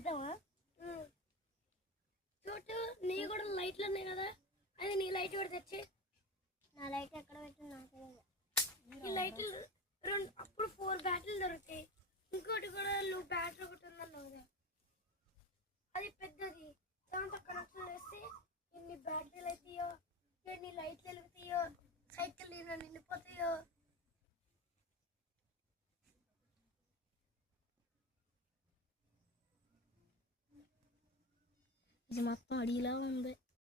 వెళ్తావా? చోటు నీ కూడా లైట్లు ఉన్నాయి కదా, అది నీ లైట్ కూడా తెచ్చి. నా లైట్ ఎక్కడ పెట్టిన నాకు ఈ లైట్లు రెండు అప్పుడు 4 బ్యాటరీలు దొరుకుతాయి. ఇంకోటి కూడా నువ్వు బ్యాటరీ ఒకటి ఉందన్నావు కదా, అది పెద్దది. దాంతో కనెక్షన్ వేస్తే ఎన్ని బ్యాటరీలు అవుతాయో, ఎన్ని లైట్లు వెలుగుతాయో, సైకిల్ నిండిపోతాయో. ఇది మొత్తం అడిగిలా ఉంది.